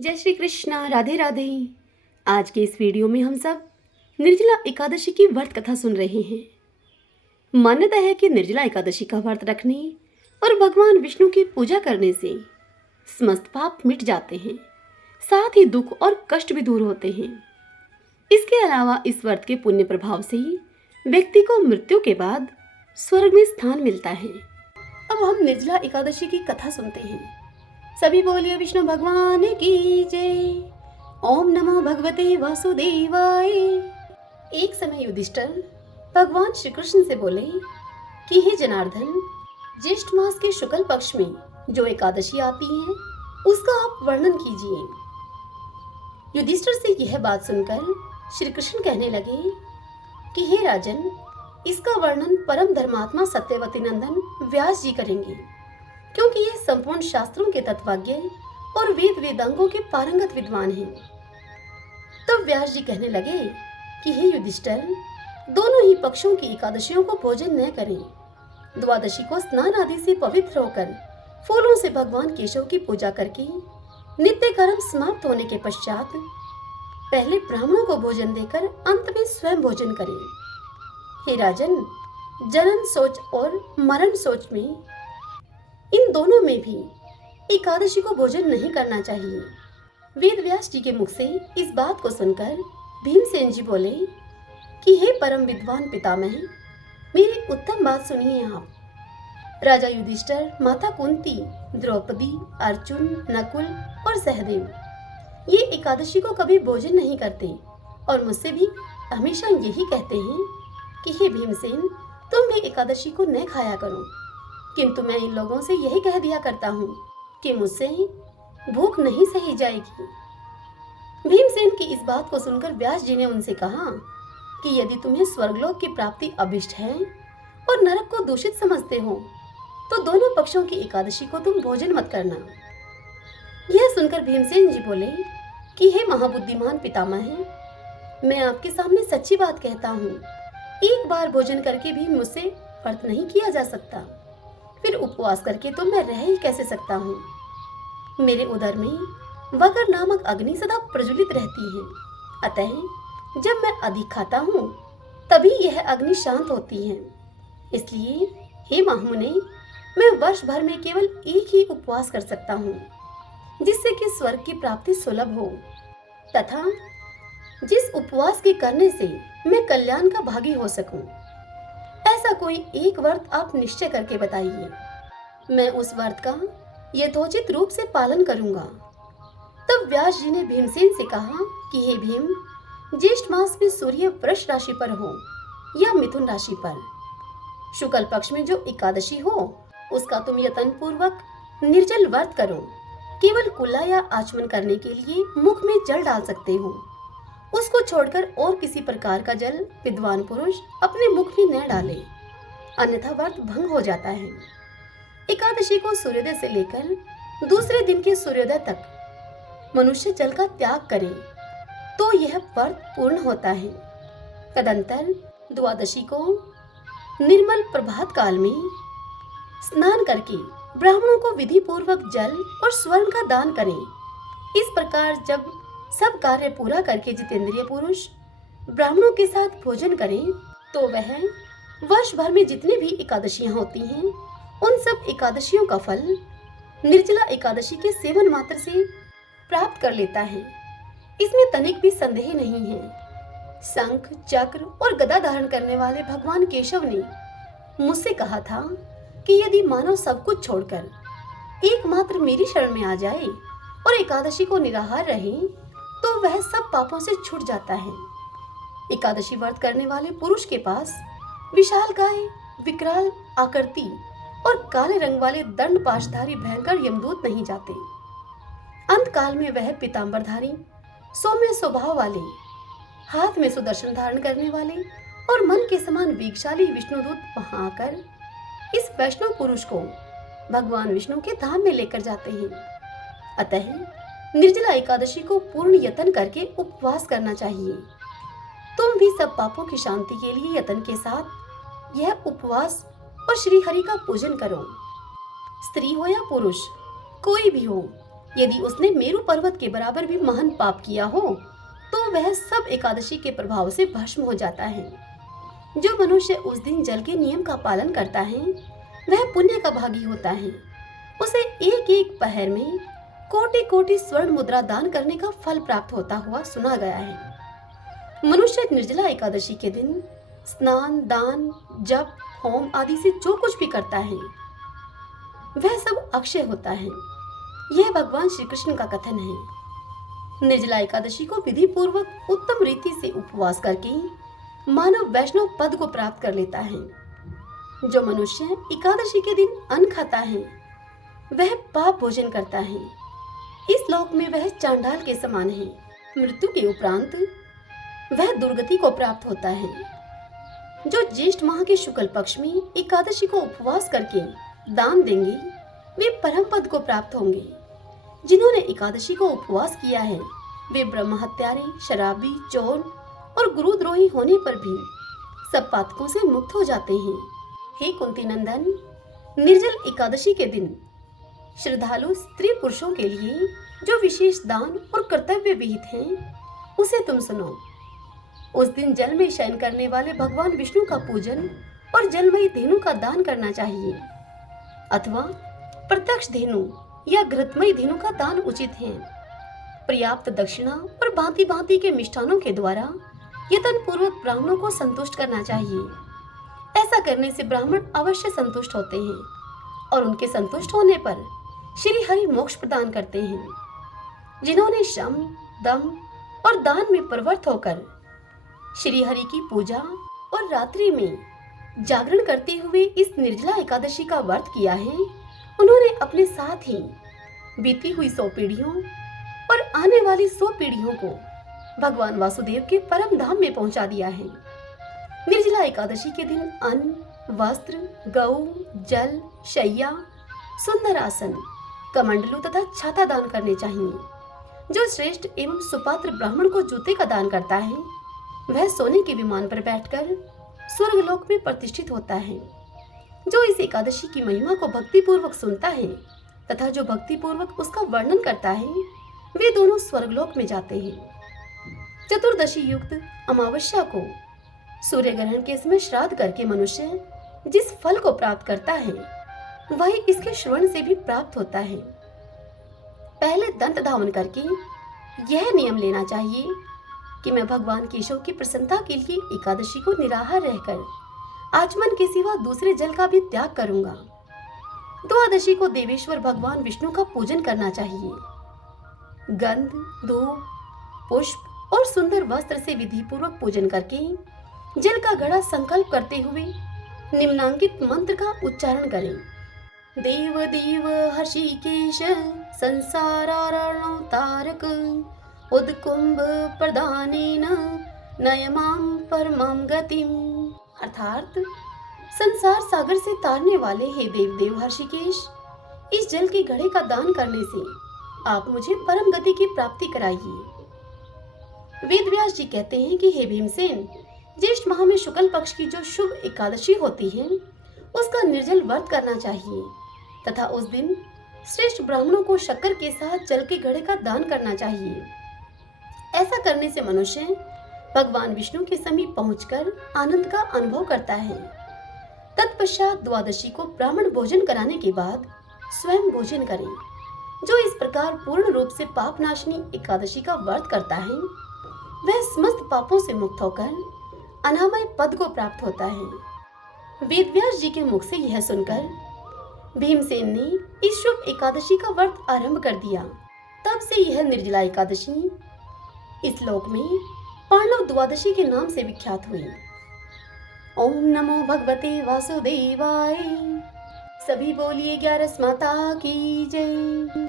जय श्री कृष्णा, राधे राधे। आज के इस वीडियो में हम सब निर्जला एकादशी की व्रत कथा सुन रहे हैं। मान्यता है कि निर्जला एकादशी का व्रत रखने और भगवान विष्णु की पूजा करने से समस्त पाप मिट जाते हैं, साथ ही दुख और कष्ट भी दूर होते हैं। इसके अलावा इस व्रत के पुण्य प्रभाव से ही व्यक्ति को मृत्यु के बाद स्वर्ग में स्थान मिलता है। अब हम निर्जला एकादशी की कथा सुनते हैं। सभी बोलिए विष्णु भगवान की जय। ओम नमो भगवते वासुदेवाय। एक समय युधिष्ठिर भगवान श्री कृष्ण से बोले कि हे जनार्दन, ज्येष्ठ मास के शुक्ल पक्ष में जो एकादशी आती है उसका आप वर्णन कीजिए। युधिष्ठिर से यह बात सुनकर श्री कृष्ण कहने लगे कि हे राजन, इसका वर्णन परम धर्मात्मा सत्यवती नंदन व्यास जी करेंगे, क्योंकि ये संपूर्ण शास्त्रों के तत्वज्ञ और वेद वेदांगों के पारंगत विद्वान हैं। तब व्यास जी कहने लगे कि हे युधिष्ठिर, दोनों ही पक्षों की एकादशियों को भोजन न करें। द्वादशी को स्नान आदि से पवित्र होकर फूलों से भगवान केशव की पूजा करके नित्य कर्म समाप्त होने के पश्चात पहले ब्राह्मणों को भोजन देकर अंत में स्वयं भोजन करें। हे राजन, जनन सोच और मरण सोच में, इन दोनों में भी एकादशी को भोजन नहीं करना चाहिए। वेद व्यास जी के मुख से इस बात को सुनकर भीमसेन जी बोले कि हे परम विद्वान पितामह, मेरी उत्तम बात सुनिए आप। राजा युधिष्ठिर, माता कुंती, द्रौपदी, अर्जुन, नकुल और सहदेव ये एकादशी को कभी भोजन नहीं करते और मुझसे भी हमेशा यही कहते हैं कि हे भीमसेन, तुम भी एकादशी को न खाया करो। किंतु मैं इन लोगों से यही कह दिया करता हूँ कि मुझसे भूख नहीं सही जाएगी। भीमसेन की इस बात को सुनकर व्यास जी ने उनसे कहा कि यदि तुम्हें स्वर्गलोक की प्राप्ति अभिष्ट है और नरक को दूषित समझते हो तो दोनों पक्षों की एकादशी को तुम भोजन मत करना। यह सुनकर भीमसेन जी बोले कि हे महाबुद्धिमान पितामह, मैं आपके सामने सच्ची बात कहता हूँ, एक बार भोजन करके भी मुझसे व्रत नहीं किया जा सकता, फिर उपवास करके तो मैं रह ही कैसे सकता हूँ। मेरे उदर में वगर नामक अग्नि सदा प्रज्वलित रहती है, अतः जब मैं अधिक खाता हूँ तभी यह अग्नि शांत होती है। इसलिए हे महामुने, मैं वर्ष भर में केवल एक ही उपवास कर सकता हूँ, जिससे कि स्वर्ग की प्राप्ति सुलभ हो, तथा जिस उपवास के करने से मैं कल्याण का भागी हो सकूं। ऐसा कोई एक व्रत आप निश्चय करके बताइए, मैं उस व्रत का यथोचित रूप से पालन करूंगा। तब व्यास जी ने भीमसेन से कहा कि हे भीम, ज्येष्ठ मास में सूर्य वृष राशि पर हो या मिथुन राशि पर, शुक्ल पक्ष में जो एकादशी हो उसका तुम यत्न पूर्वक निर्जल व्रत करो। केवल कुल्ला या आचमन करने के लिए मुख में जल डाल सकते हो, उसको छोड़कर और किसी प्रकार का जल विद्वान पुरुष अपने मुख में न डाले, अन्यथा व्रत भंग हो जाता है। एकादशी को सूर्योदय से लेकर दूसरे दिन के सूर्योदय तक मनुष्य जल का त्याग करे तो यह व्रत पूर्ण होता है। तदंतर द्वादशी को निर्मल प्रभात काल में स्नान करके ब्राह्मणों को विधि पूर्वक जल और स्वर्ण का दान करें। इस प्रकार जब सब कार्य पूरा करके जितेंद्रिय पुरुष ब्राह्मणों के साथ भोजन करें तो वह वर्ष भर में जितने भी एकादशियां होती हैं उन सब एकादशियों का फल निर्जला एकादशी के सेवन मात्र से प्राप्त कर लेता है। इसमें तनिक भी संदेह नहीं है। शंख, चक्र और गदा धारण करने वाले भगवान केशव ने मुझसे कहा था कि यदि मानव सब कुछ छोड़कर एकमात्र मेरी शरण में आ जाए और एकादशी को निराहार रहे तो वह सब पापों से छूट जाता है। एकादशी व्रत करने वाले पुरुष के पास विशालकाय, विकराल आकृति और काले रंग वाले दंड पाशधारी भयंकर यमदूत नहीं जाते। अंत काल में वह पीतांबरधारी, सौम्य स्वभाव वाले, हाथ में सुदर्शन धारण करने वाले और मन के समान वेगशाली विष्णुदूत वहां आकर इस वैष्णव पुरुष को भगवान विष्णु के धाम में लेकर जाते हैं। अतः निर्जला एकादशी को पूर्ण यत्न करके उपवास करना चाहिए। तुम भी सब पापों की शांति के लिए यत्न के साथ यह उपवास और श्री हरि का पूजन करो। स्त्री हो या पुरुष, कोई भी हो, यदि उसने मेरू पर्वत के बराबर भी महान पाप किया हो तो वह सब एकादशी के प्रभाव से भस्म हो जाता है। जो मनुष्य उस दिन जल के नियम का पालन करता है वह पुण्य का भागी होता है। उसे एक एक पहर में कोटि कोटि स्वर्ण मुद्रा दान करने का फल प्राप्त होता हुआ सुना गया है। मनुष्य निर्जला एकादशी के दिन स्नान, दान, जप, होम आदि से जो कुछ भी करता है वह सब अक्षय होता है। यह भगवान श्री कृष्ण का कथन है। निर्जला एकादशी को विधि पूर्वक उत्तम रीति से उपवास करके मानव वैष्णव पद को प्राप्त कर लेता है। जो मनुष्य एकादशी के दिन अन्न खाता है वह पाप भोजन करता है। इस लोक में वह चांडाल के समान है। मृत्यु के उपरांत वह दुर्गति को प्राप्त होता है। जो ज्येष्ठ माह के शुक्ल पक्ष में एकादशी को उपवास करके दान देंगे वे परम पद को प्राप्त होंगे। जिन्होंने एकादशी को उपवास किया है वे ब्रह्म हत्यारे, शराबी, चोर और गुरुद्रोही होने पर भी सब पातकों से मुक्त हो जाते हैं। हे कुंती नंदन, निर्जल एकादशी के दिन श्रद्धालु स्त्री पुरुषों के लिए जो विशेष दान और कर्तव्य विहित हैं उसे तुम सुनो। उस दिन जल में शयन करने वाले भगवान विष्णु का पूजन और जलमयी धेनु का दान करना चाहिए अथवा प्रत्यक्ष धेनु या घृतमयी धेनु का दान उचित है। पर्याप्त दक्षिणा और भांति भांति के मिष्ठानों के द्वारा यतन पूर्वक ब्राह्मणों को संतुष्ट करना चाहिए। ऐसा करने से ब्राह्मण अवश्य संतुष्ट होते हैं और उनके संतुष्ट होने पर श्री हरि मोक्ष प्रदान करते हैं। जिन्होंने शम, दम और दान में प्रवृत्त होकर श्री हरि की पूजा और रात्रि में जागरण करते हुए इस निर्जला एकादशी का व्रत किया है उन्होंने अपने साथ ही बीती हुई 100 पीढ़ियों और आने वाली 100 पीढ़ियों को भगवान वासुदेव के परम धाम में पहुंचा दिया है। निर्जला एकादशी के दिन अन्न, वस्त्र, गौ, जल, शैया, सुंदर आसन, कमंडलू तथा छाता दान करने चाहिए। जो श्रेष्ठ एवं सुपात्र ब्राह्मण को जूते का दान करता है वह सोने के विमान पर बैठकर स्वर्गलोक में प्रतिष्ठित होता है। जो इस एकादशी की महिमा को भक्ति पूर्वक सुनता है तथा जो भक्ति पूर्वक उसका वर्णन करता है वे दोनों स्वर्गलोक में जाते हैं। चतुर्दशी युक्त अमावस्या को सूर्य ग्रहण के समय श्राद्ध करके मनुष्य जिस फल को प्राप्त करता है वही इसके श्रवण से भी प्राप्त होता है। पहले दंत धावन करके यह नियम लेना चाहिए कि मैं भगवान केशव की प्रसन्नता के लिए एकादशी को निराहार रहकर आचमन के सिवा दूसरे जल का भी त्याग करूंगा। द्वादशी को देवेश्वर भगवान विष्णु का पूजन करना चाहिए। गंध, धूप, पुष्प और सुंदर वस्त्र से विधि पूर्वक पूजन करके जल का घड़ा संकल्प करते हुए निम्नांकित मंत्र का उच्चारण करें। देव देव हर्षिकेश संसारारणो तारक उद्कुंभ प्रदानेन नयमां परमां गतिम। अर्थात संसार सागर से तारने वाले हे देव देव हर्षिकेश, इस जल के घड़े का दान करने से आप मुझे परम गति की प्राप्ति कराइए। वेदव्यास जी कहते हैं कि हे भीमसेन, ज्येष्ठ माह में शुक्ल पक्ष की जो शुभ एकादशी होती है उसका निर्जल व्रत करना चाहिए तथा उस दिन श्रेष्ठ ब्राह्मणों को शक्कर के साथ जल के घड़े का दान करना चाहिए। ऐसा करने से मनुष्य भगवान विष्णु के समीप पहुंचकर आनंद का अनुभव करता है। तत्पश्चात द्वादशी को ब्राह्मण भोजन कराने के बाद स्वयं भोजन करें। जो इस प्रकार पूर्ण रूप से पाप नाशनी एकादशी का व्रत करता है वह समस्त पापों से मुक्त होकर अनामय पद को प्राप्त होता है। वेदव्यास जी के मुख से यह सुनकर भीमसेन ने इस शुभ एकादशी का व्रत आरंभ कर दिया। तब से यह निर्जला एकादशी इस लोक में पांडव द्वादशी के नाम से विख्यात हुई। ओम नमो भगवते वासुदेवाय। सभी बोलिए 11 माता की जय।